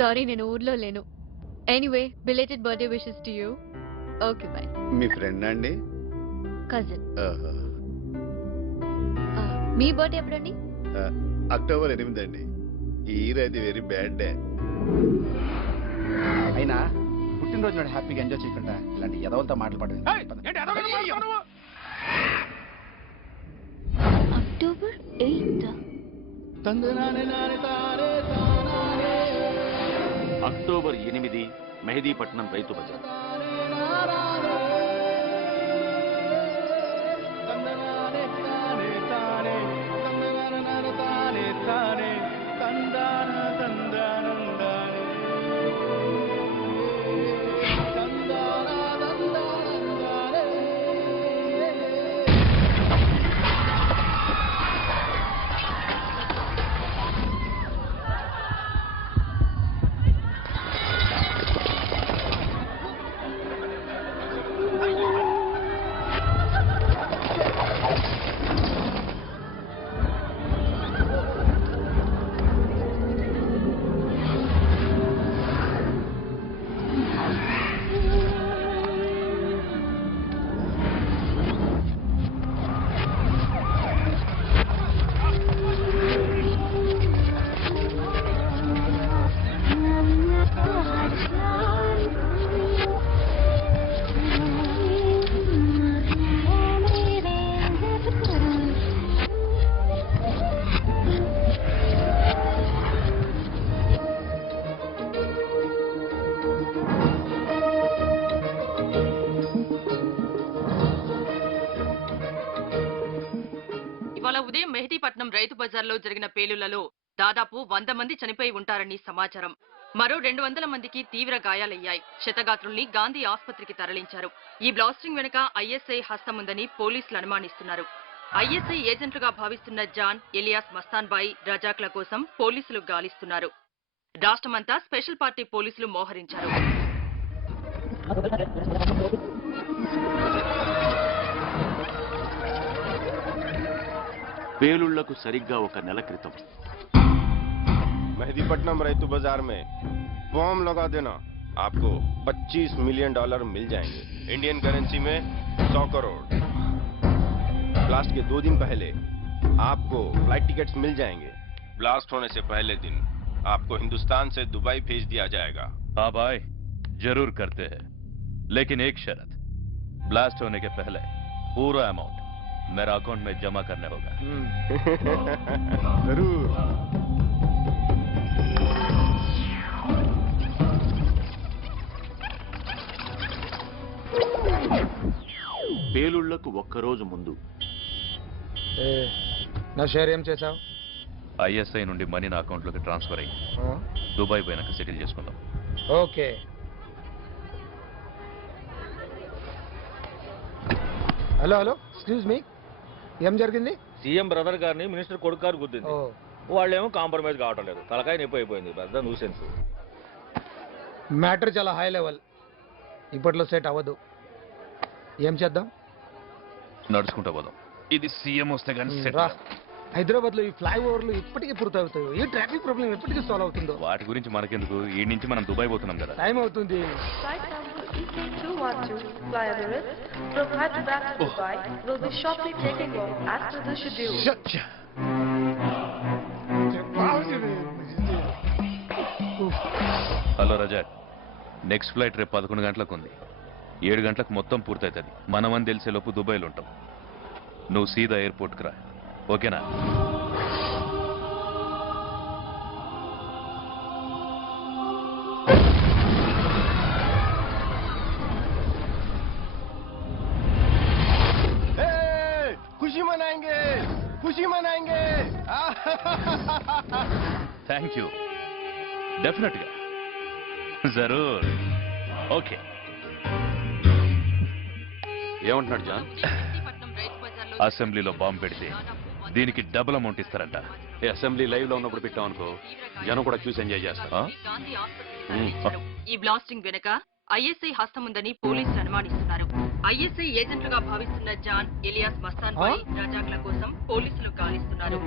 Sorry నేను ఊర్లో లేను. Anyway belated birthday wishes to you. Okay by. Me friend అండి? కజిన్. ఓహో. మీ బర్త్డే ఎప్పుడండి? అక్టోబర్ 8 అండి. ఈ ఇయర్ అయితే వెరీ బ్యాడ్ డే. అయినా పుట్టినరోజు నాడు హ్యాపీగా ఎంజాయ్ చేయకుండా ఇలాంటి ఎదవలతో మాట్లాడదు. అక్టోబర్ 8. అక్టోబర్ 8 మెహదీపట్నం రైతు బజార్. ఉదయం మెహదీపట్నం రైతు బజార్లో జరిగిన పేలుళ్లలో దాదాపు 100 మంది చనిపోయి ఉంటారని సమాచారం. మరో 200 మందికి తీవ్ర గాయాలయ్యాయి. క్షతగాత్రుల్ని గాంధీ ఆసుపత్రికి తరలించారు. ఈ బ్లాస్టింగ్ వెనుక ఐఎస్ఐ హస్తముందని పోలీసులు అనుమానిస్తున్నారు. ఐఎస్ఐ ఏజెంట్లుగా భావిస్తున్న జాన్, ఎలియాస్ మస్తాన్ బాయ్, రజాక్ల కోసం పోలీసులు గాలిస్తున్నారు. రాష్ట్రమంతా స్పెషల్ పార్టీ పోలీసులు మోహరించారు. పేలుళ్లకు సరిగ్గా ఒక నెల క్రితం मेहदीपट्टनम रैतू बाजार में बॉम्ब लगा देना, आपको $25 मिलियन मिल जाएंगे. इंडियन करेंसी में 100 करोड़. ब्लास्ट के 2 दिन पहले आपको फ्लाइट टिकट्स मिल जाएंगे. ब्लास्ट होने से पहले दिन आपको हिंदुस्तान से दुबई भेज दिया जाएगा. हाँ भाई, जरूर करते हैं, लेकिन एक शर्त, ब्लास्ट होने के पहले पूरा अमाउंट मेरा अकाउंट में जमा करने होगा. जरूर. పేలుళ్లకు ఒక్కరోజు ముందు నా షేర్ ఏం చేసావు? ఐఎస్ఐ నుండి మనీ నా అకౌంట్లోకి ట్రాన్స్ఫర్ అయ్యి దుబాయ్ పోయినాక సెటిల్ చేసుకుందాం. Okay. Hello hello, excuse me, ఏం జరిగింది? సీఎం బ్రదర్ గారిని మినిస్టర్ కొడుకు గారు గుద్దింది. వాళ్ళేమో కాంప్రమైజ్ కావటం లేదు. తలకాయ నొప్పి అయిపోయింది. పెద్ద న్యూసెన్స్. మ్యాటర్ చాలా హై లెవెల్, ఇప్పట్లో సెట్ అవ్వదు. ఏం చేద్దాం? నడుచుకుంటా పోదాం. ఇది సీఎం వస్తే కానీ సెట్. హైదరాబాద్ లో ఈ ఫ్లైఓవర్లు ఇప్పటికీ పూర్తవుతాయి. ఈ ట్రాఫిక్ ప్రాబ్లం ఎప్పటికీ సాల్వ్ అవుతుందో. వాటి గురించి మనకెందుకు, ఈ నుంచి మనం దుబాయ్ పోతున్నాం కదా. టైం అవుతుంది. From Hyderabad to Dubai will be shortly taking off as per the schedule. Hello Razak, next flight రేపు 11 గంటలకు ఉంది. 7 గంటలకు మొత్తం పూర్తవుతుంది. మనమని తెలిసే లోపు దుబాయ్లో ఉంటాం. నువ్వు సీదా ఎయిర్పోర్ట్కి రా, ఓకేనా? खुशी मनाएंगे. Thank you. డెఫినెట్గా, జరూర్. ఓకే. ఏమంటున్నాడు జాన్? అసెంబ్లీలో బాంబు పెడితే దీనికి డబుల్ అమౌంట్ ఇస్తారంట. అసెంబ్లీ లైవ్ లో ఉన్నప్పుడు పెట్టాం అనుకో, జనం కూడా చూసి ఎంజాయ్ చేస్తారు. ఈ బ్లాస్టింగ్ వెనుక ఐఎస్ఐ హస్తముందని పోలీసులు అనుమానిస్తున్నారు. ఐఎస్ఐ ఏజెంట్లుగా భావిస్తున్న జాన్, ఎలియాస్ మస్తాన్ బాయ్, రజాక్ల కోసం పోలీసులు గాలిస్తున్నారు.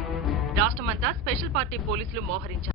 రాష్ట్రమంతా స్పెషల్ పార్టీ పోలీసులు మోహరించారు.